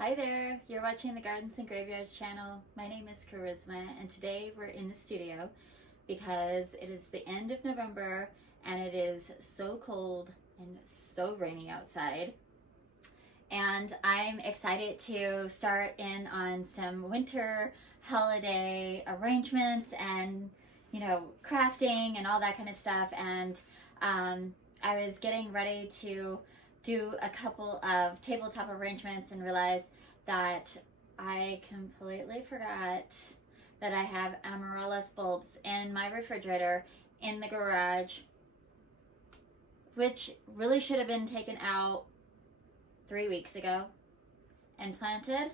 Hi there, you're watching the Gardens and Graveyards channel. My name is Charisma, and today we're in the studio because it is the end of November and it is so cold and so rainy outside. And I'm excited to start in on some winter holiday arrangements and, crafting and all that kind of stuff. And I was getting ready to do a couple of tabletop arrangements and realized that I completely forgot that I have Amaryllis bulbs in my refrigerator in the garage, which really should have been taken out 3 weeks ago and planted.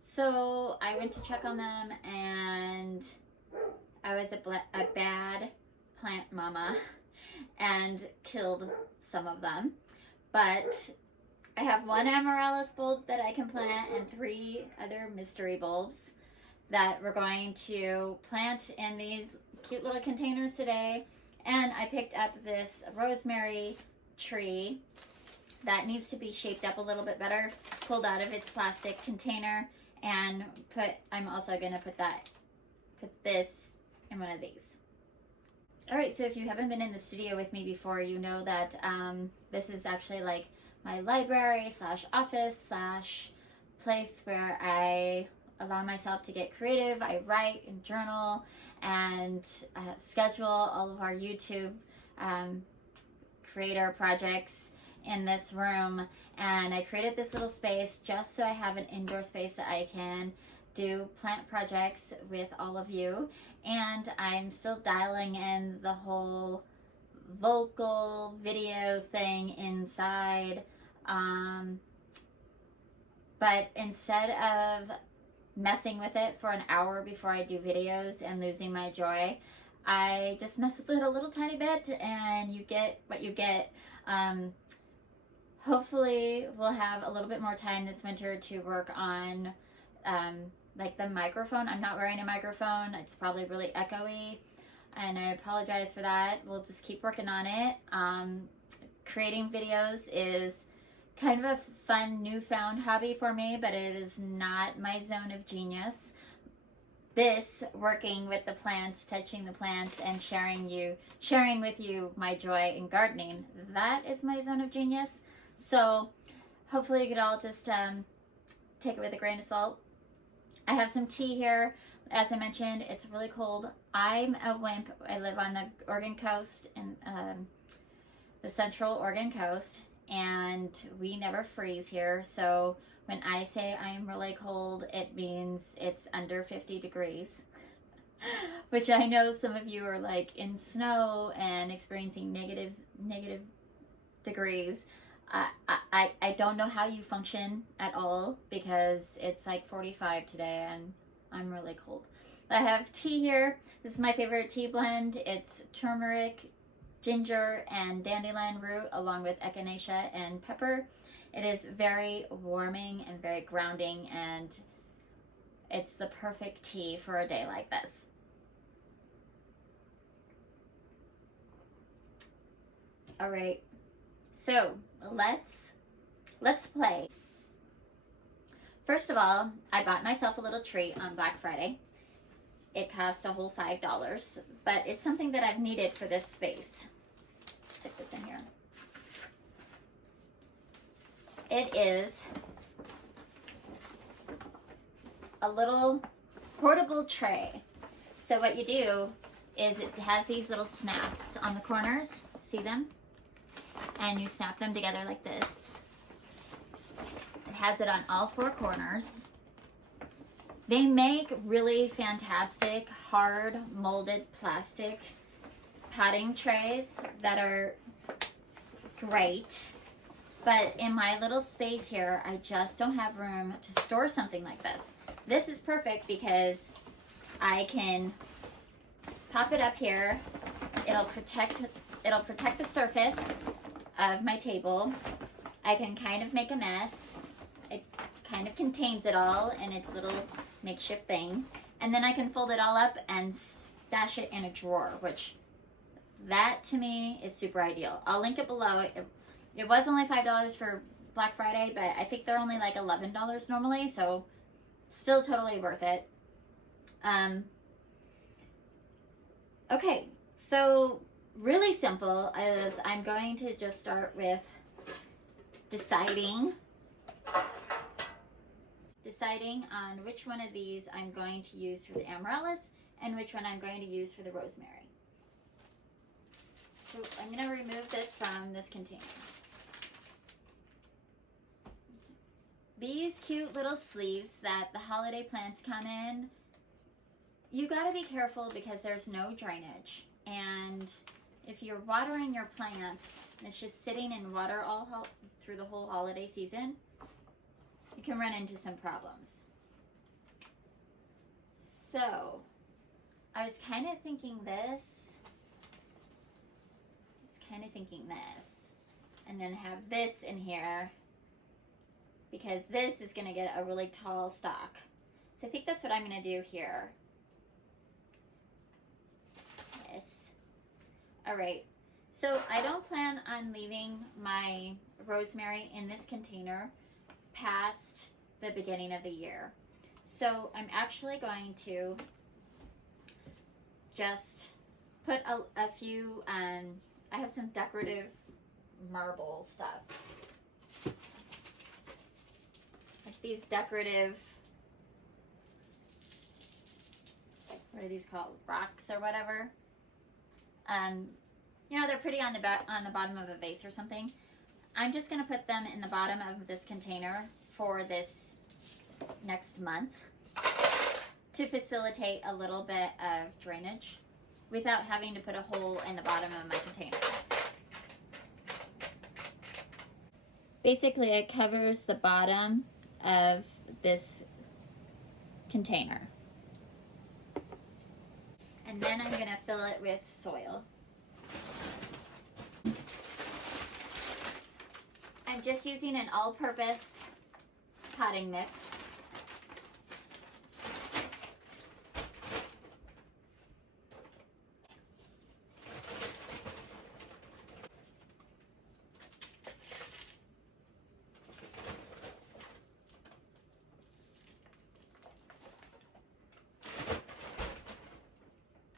So I went to check on them and I was a bad plant mama and killed some of them. But I have one Amaryllis bulb that I can plant and 3 other mystery bulbs that we're going to plant in these cute little containers today. And I picked up this rosemary tree that needs to be shaped up a little bit better, pulled out of its plastic container, and I'm also going to put this in one of these. All right, so if you haven't been in the studio with me before, you know that this is actually like my library / office / place where I allow myself to get creative. I write and journal and schedule all of our YouTube creator projects in this room. And I created this little space just so I have an indoor space that I can do plant projects with all of you. And I'm still dialing in the whole vocal video thing inside. But instead of messing with it for an hour before I do videos and losing my joy, I just mess with it a little tiny bit and you get what you get. Hopefully we'll have a little bit more time this winter to work on like the microphone. I'm not wearing a microphone. It's probably really echoey and I apologize for that. We'll just keep working on it. Creating videos is kind of a fun newfound hobby for me, but it is not my zone of genius. This, working with the plants, touching the plants, and sharing with you my joy in gardening, that is my zone of genius. So hopefully you could all just take it with a grain of salt. I have some tea here. As I mentioned, it's really cold. I'm a wimp. I live on the Oregon coast, in the central Oregon coast, and we never freeze here. So when I say I'm really cold, it means it's under 50 degrees, which I know some of you are like in snow and experiencing negative degrees. I don't know how you function at all because it's like 45 today and I'm really cold. I have tea here. This is my favorite tea blend. It's turmeric, ginger, and dandelion root along with echinacea and pepper. It is very warming and very grounding, and it's the perfect tea for a day like this. All right, so let's play. First of all, I bought myself a little treat on Black Friday. It cost a whole $5, but it's something that I've needed for this space. Stick this in here. It is a little portable tray. So what you do is it has these little snaps on the corners. See them? And you snap them together like this. It has it on all 4 corners. They make really fantastic hard molded plastic potting trays that are great. But in my little space here, I just don't have room to store something like this. This is perfect because I can pop it up here. It'll protect the surface of my table. I can kind of make a mess. It kind of contains it all in its little makeshift thing. And then I can fold it all up and stash it in a drawer, which that to me is super ideal. I'll link it below. It was only $5 for Black Friday, but I think they're only like $11 normally, so still totally worth it. Okay, so really simple is I'm going to just start with deciding on which one of these I'm going to use for the Amaryllis and which one I'm going to use for the rosemary. So I'm going to remove this from this container. These cute little sleeves that the holiday plants come in, you got to be careful because there's no drainage. And if you're watering your plant and it's just sitting in water through the whole holiday season, you can run into some problems. So I was kind of thinking this, and then have this in here because this is going to get a really tall stalk. So I think that's what I'm going to do here. Yes. All right. So I don't plan on leaving my rosemary in this container past the beginning of the year. So I'm actually going to just put a few, I have some decorative marble stuff. Like these decorative, what are these called? Rocks or whatever. You know, they're pretty on the bottom of a vase or something. I'm just going to put them in the bottom of this container for this next month to facilitate a little bit of drainage without having to put a hole in the bottom of my container. Basically, it covers the bottom of this container. And then I'm going to fill it with soil. I'm just using an all-purpose potting mix.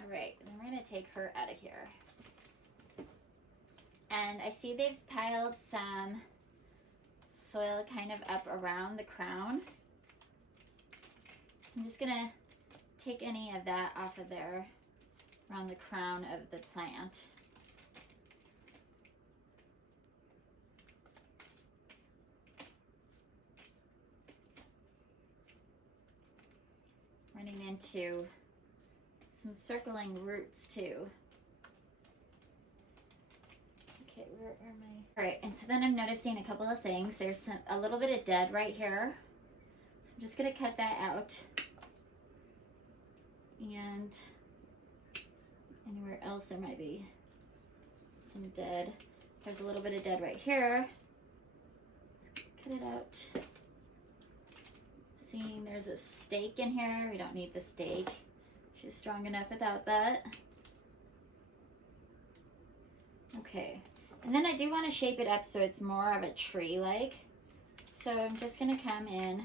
All right, and I'm going to take her out of here. And I see they've piled some soil kind of up around the crown. So I'm just gonna take any of that off of there around the crown of the plant. Running into some circling roots too. Okay, where are my... All right, and so then I'm noticing a couple of things. There's a little bit of dead right here. So I'm just gonna cut that out. And anywhere else there might be some dead. There's a little bit of dead right here. Let's cut it out. Seeing there's a stake in here. We don't need the stake. She's strong enough without that. Okay. And then I do want to shape it up so it's more of a tree-like. So I'm just going to come in.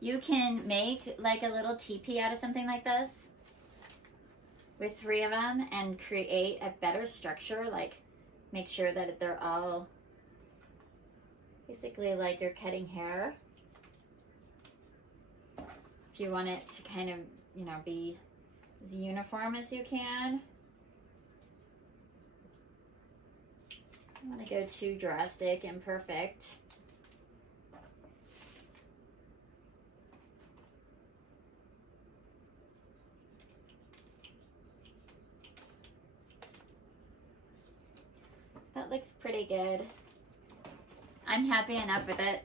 You can make like a little teepee out of something like this with 3 of them and create a better structure, like make sure that they're all basically like you're cutting hair. If you want it to kind of, you know, be as uniform as you can. I don't want to go too drastic and perfect. That looks pretty good. I'm happy enough with it.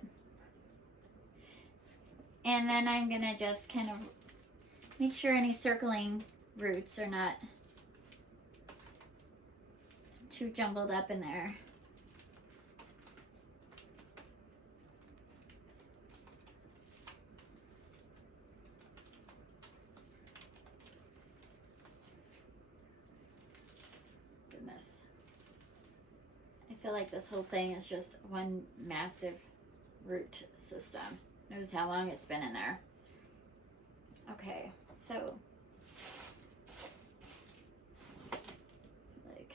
And then I'm gonna just kind of make sure any circling roots are not too jumbled up in there. like this whole thing is just one massive root system. Knows how long it's been in there. Okay, so like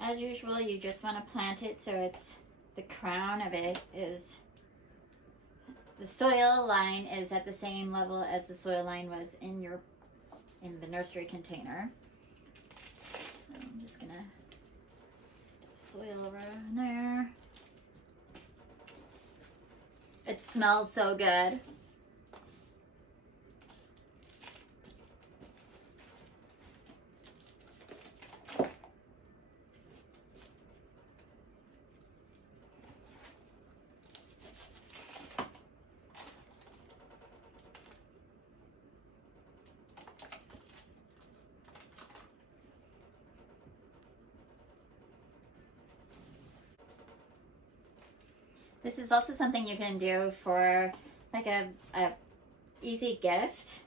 as usual, you just want to plant it so it's the crown of it is, the soil line is at the same level as the soil line was in the nursery container. So I'm just gonna stuff soil around there. It smells so good. This is also something you can do for like a easy gift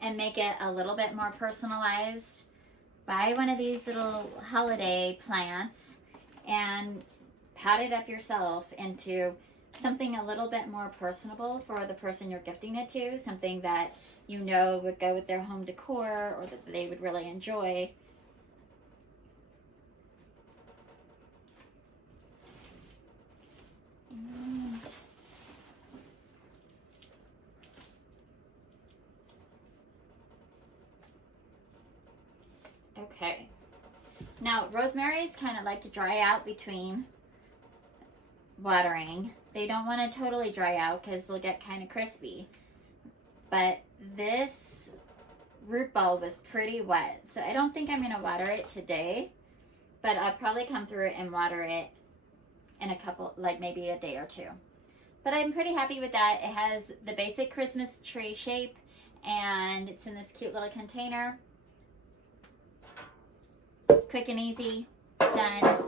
and make it a little bit more personalized. Buy one of these little holiday plants and pat it up yourself into something a little bit more personable for the person you're gifting it to, something that you know would go with their home decor or that they would really enjoy. Okay, now rosemaries kind of like to dry out between watering. They don't want to totally dry out because they'll get kind of crispy. But this root ball was pretty wet, so I don't think I'm going to water it today, but I'll probably come through and water it in a couple, like maybe a day or two. But I'm pretty happy with that. It has the basic Christmas tree shape and it's in this cute little container. Quick and easy, done.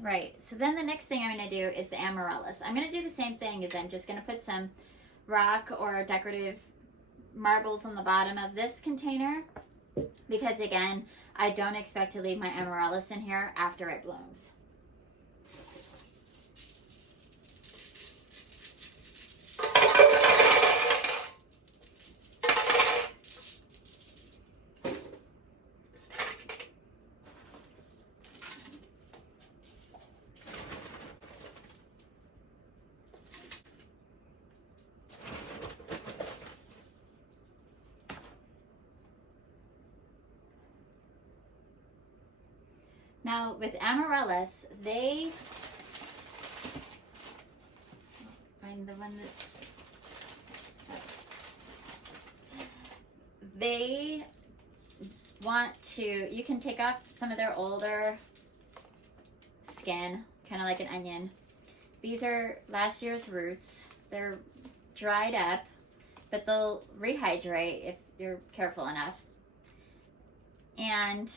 Right, so then the next thing I'm going to do is the Amaryllis. I'm going to do the same thing as I'm just going to put some rock or decorative marbles on the bottom of this container because again, I don't expect to leave my Amaryllis in here after it blooms. Now with Amaryllis, they find the one they want to, you can take off some of their older skin, kind of like an onion. These are last year's roots. They're dried up, but they'll rehydrate if you're careful enough. And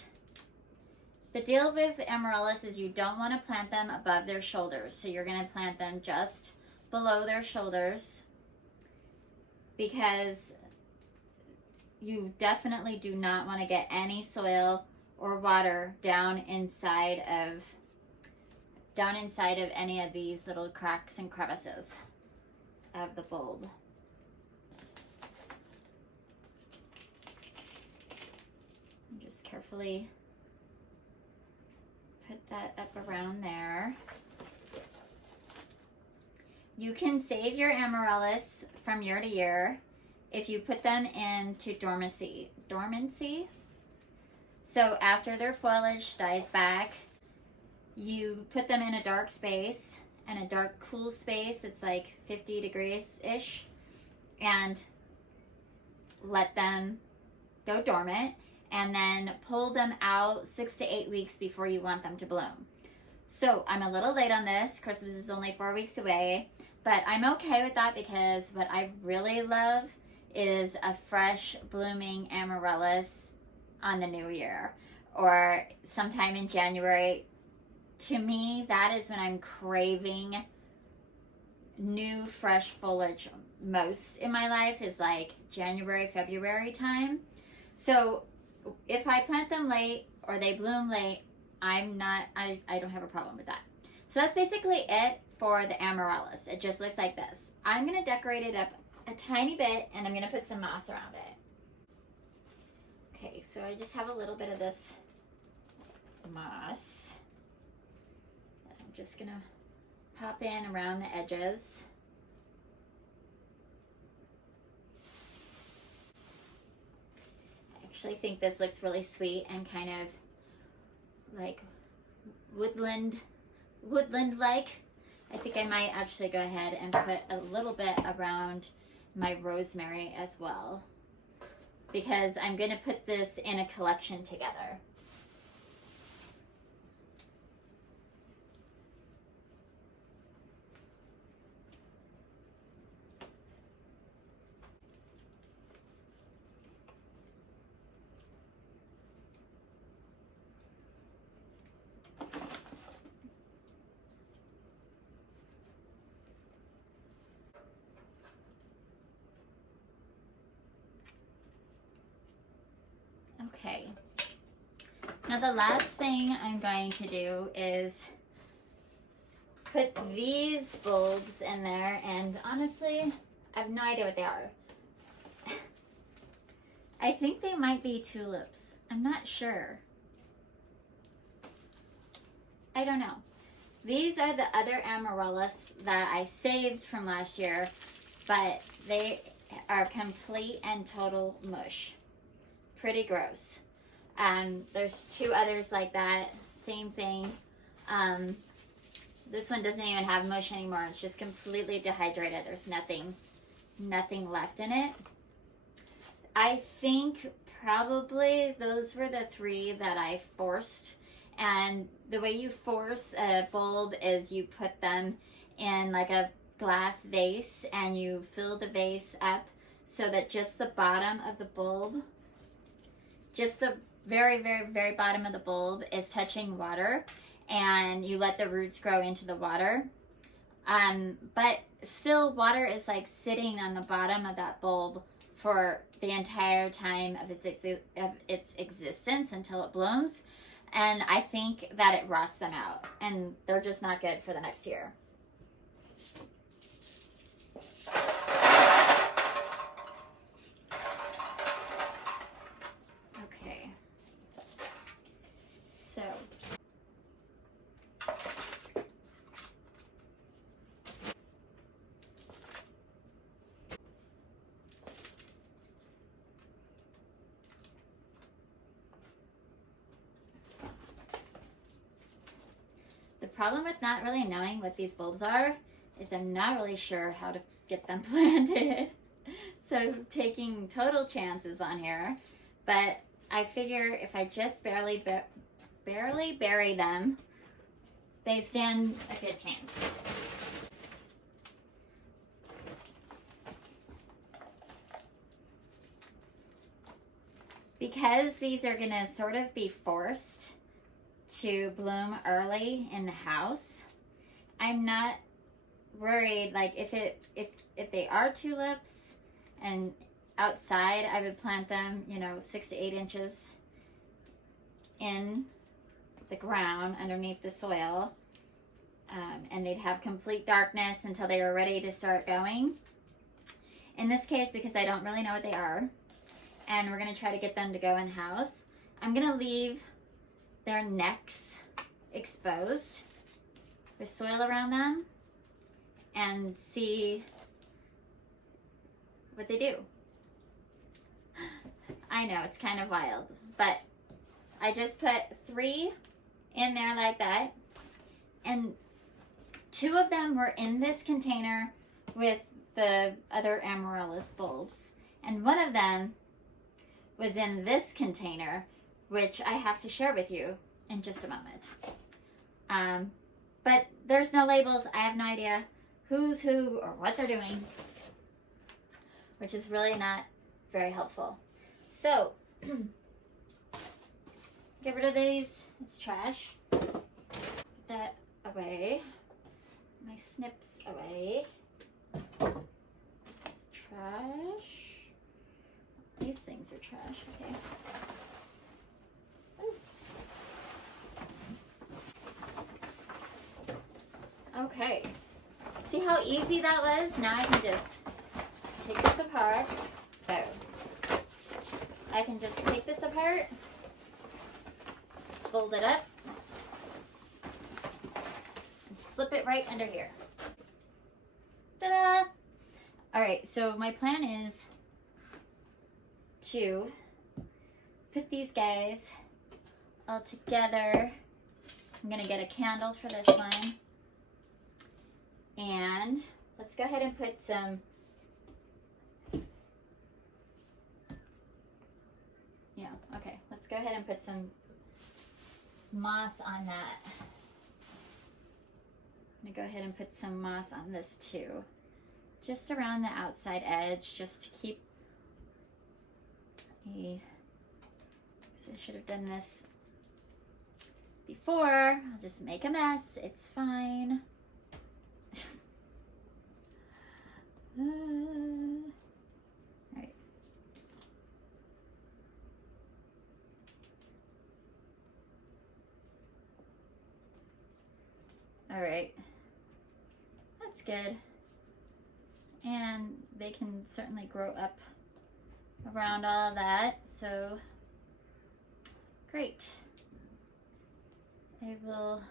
the deal with Amaryllis is you don't want to plant them above their shoulders. So you're going to plant them just below their shoulders because you definitely do not want to get any soil or water down inside of any of these little cracks and crevices of the bulb. And just carefully put that up around there. You can save your Amaryllis from year to year if you put them into dormancy. So after their foliage dies back, you put them in a dark space and a dark cool space that's like 50 degrees-ish and let them go dormant and then pull them out 6 to 8 weeks before you want them to bloom. So I'm a little late on this. Christmas is only 4 weeks away, but I'm okay with that because what I really love is a fresh blooming Amaryllis on the new year or sometime in January. To me, that is when I'm craving new fresh foliage most in my life is like January, February time. So if I plant them late or they bloom late, I don't have a problem with that. So that's basically it for the Amaryllis. It just looks like this. I'm going to decorate it up a tiny bit, and I'm going to put some moss around it. Okay, so I just have a little bit of this moss that I'm just going to pop in around the edges. I actually think this looks really sweet and kind of like woodland-like. I think I might actually go ahead and put a little bit around my rosemary as well, because I'm going to put this in a collection together. Okay, now the last thing I'm going to do is put these bulbs in there, and honestly, I have no idea what they are. I think they might be tulips. I'm not sure. I don't know. These are the other Amaryllis that I saved from last year, but they are complete and total mush. Pretty gross. There's two others like that, same thing. This one doesn't even have mush anymore. It's just completely dehydrated. There's nothing left in it. I think probably those were the three that I forced. And the way you force a bulb is you put them in like a glass vase, and you fill the vase up so that just the bottom of the bulb, just the very, very, very bottom of the bulb is touching water, and you let the roots grow into the water. But still, water is like sitting on the bottom of that bulb for the entire time of its existence until it blooms. And I think that it rots them out, and they're just not good for the next year. Okay. So. The problem with not really knowing what these bulbs are is I'm not really sure how to get them planted. So taking total chances on here, but I figure if I just barely bury them, they stand a good chance. Because these are gonna sort of be forced to bloom early in the house, I'm not worried. Like if they are tulips and outside, I would plant them, 6 to 8 inches in the ground underneath the soil, and they'd have complete darkness until they were ready to start going. In this case, because I don't really know what they are, and we're going to try to get them to go in the house, I'm going to leave their necks exposed with soil around them and see what they do. I know, it's kind of wild, but I just put 3 in there like that, and 2 of them were in this container with the other Amaryllis bulbs, and 1 of them was in this container, which I have to share with you in just a moment. But there's no labels. I have no idea who's who or what they're doing, which is really not very helpful. So, get rid of these. It's trash. Put that away. My snips away. This is trash. These things are trash, okay. Ooh. Okay. See how easy that was? Now I can just take this apart. Oh. I can just take this apart, fold it up, and slip it right under here. Ta-da! Alright, so my plan is to put these guys all together. I'm going to get a candle for this one. And let's go ahead and put some okay, let's go ahead and put some moss on that. I'm going to go ahead and put some moss on this too. Just around the outside edge, just to keep I should have done this before. I'll just make a mess. It's fine. Alright. Alright. That's good. And they can certainly grow up around all of that, so great. I will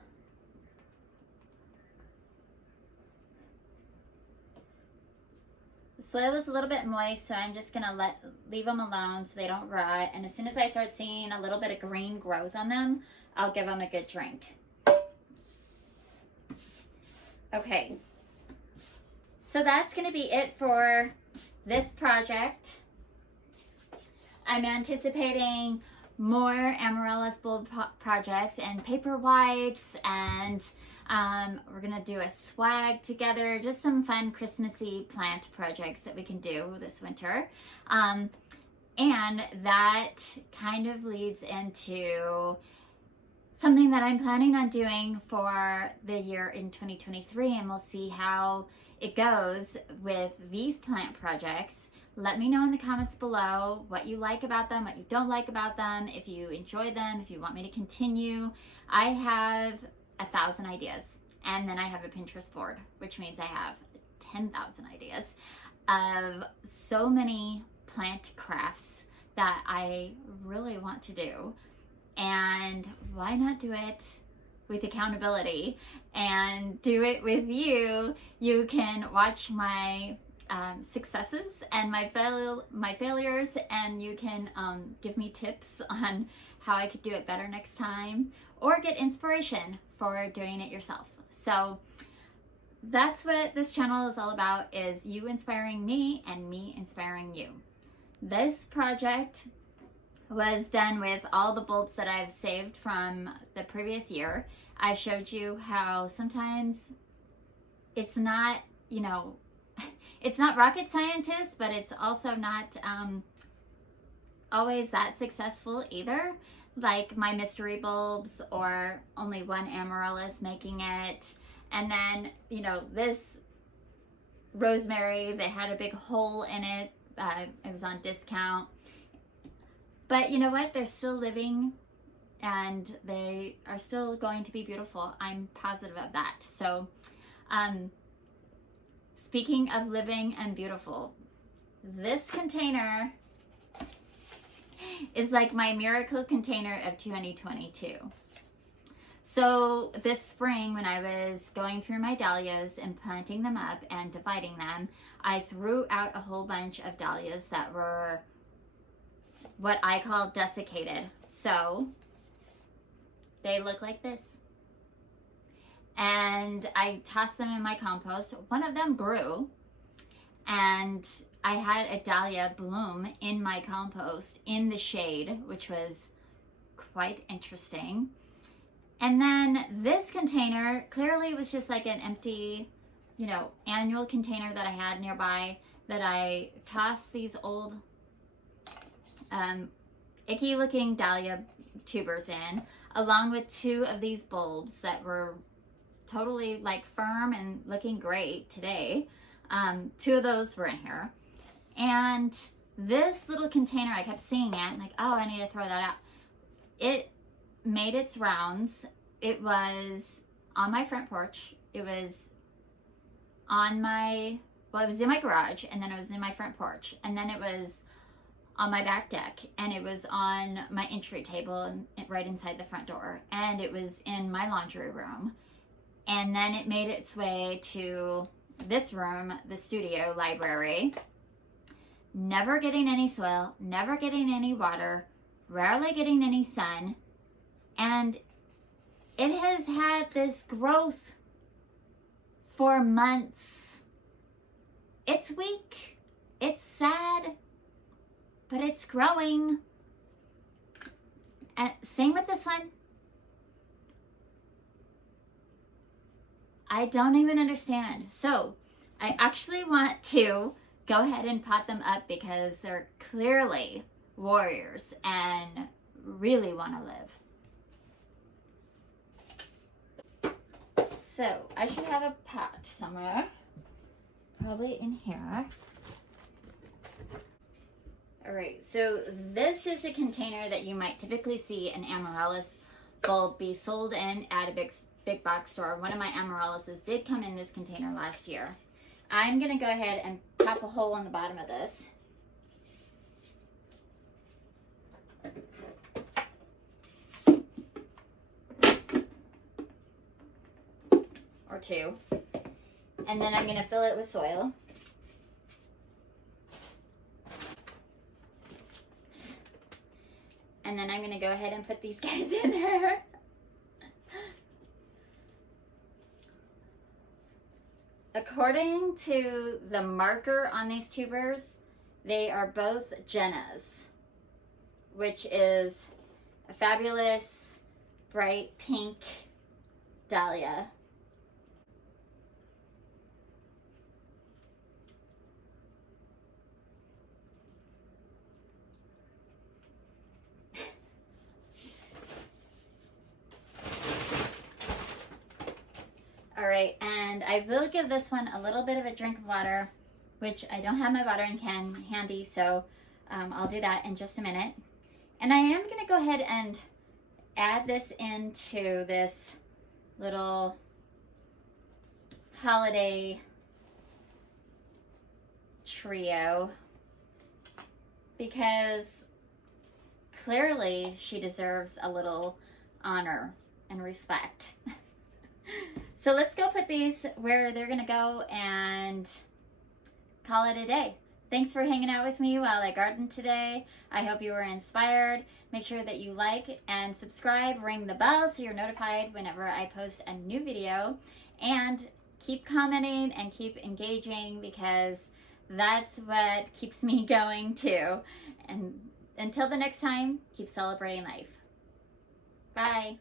the soil is a little bit moist, so I'm just gonna leave them alone so they don't rot, and as soon as I start seeing a little bit of green growth on them, I'll give them a good drink. Okay, so that's gonna be it for this project. I'm anticipating more Amaryllis bulb projects and paper whites, and we're gonna do a swag together, just some fun Christmassy plant projects that we can do this winter. And that kind of leads into something that I'm planning on doing for the year in 2023, and we'll see how it goes with these plant projects. Let me know in the comments below what you like about them, what you don't like about them, if you enjoy them, if you want me to continue. I have 1,000 ideas, and then I have a Pinterest board, which means I have 10,000 ideas of so many plant crafts that I really want to do. And why not do it with accountability and do it with you? You can watch my successes and my failures, and you can give me tips on how I could do it better next time, or get inspiration for doing it yourself. So that's what this channel is all about, is you inspiring me and me inspiring you. This project was done with all the bulbs that I've saved from the previous year. I showed you how sometimes it's not, you know, it's not rocket scientist, but it's also not always that successful either. Like my mystery bulbs, or only one Amaryllis making it. And then, you know, this rosemary, they had a big hole in it. It was on discount. But you know what? They're still living, and they are still going to be beautiful. I'm positive of that. So, speaking of living and beautiful, this container is like my miracle container of 2022. So this spring, when I was going through my dahlias and planting them up and dividing them, I threw out a whole bunch of dahlias that were what I call desiccated. So they look like this. And I tossed them in my compost. One of them grew, and I had a dahlia bloom in my compost in the shade, which was quite interesting. And then this container clearly was just like an empty, you know, annual container that I had nearby, that I tossed these old icky looking dahlia tubers in, along with 2 of these bulbs that were totally like firm and looking great today. Two of those were in here. And this little container, I kept seeing it, like, oh, I need to throw that out. It made its rounds. It was on my front porch. It was on my, well, it was in my garage, and then it was in my front porch, and then it was on my back deck, and it was on my entry table and right inside the front door, and it was in my laundry room, and then it made its way to this room, the studio library, never getting any soil, never getting any water, rarely getting any sun, and it has had this growth for months. It's weak, it's sad, but it's growing. And same with this one. I don't even understand. So I actually want to go ahead and pot them up because they're clearly warriors and really want to live. So I should have a pot somewhere, probably in here. All right, so this is a container that you might typically see an Amaryllis bulb be sold in at a big box store. One of my Amaryllises did come in this container last year. I'm gonna go ahead and pop a hole in the bottom of this. Or two. And then I'm gonna fill it with soil. And then I'm gonna go ahead and put these guys in there. According to the marker on these tubers, they are both Jennas, which is a fabulous bright pink dahlia. All right, and I will give this one a little bit of a drink of water, which I don't have my watering can handy, so I'll do that in just a minute. And I am gonna go ahead and add this into this little holiday trio because clearly she deserves a little honor and respect. So let's go put these where they're gonna go and call it a day. Thanks for hanging out with me while I gardened today. I hope you were inspired. Make sure that you like and subscribe, ring the bell so you're notified whenever I post a new video, and keep commenting and keep engaging because that's what keeps me going too. And until the next time, keep celebrating life. Bye.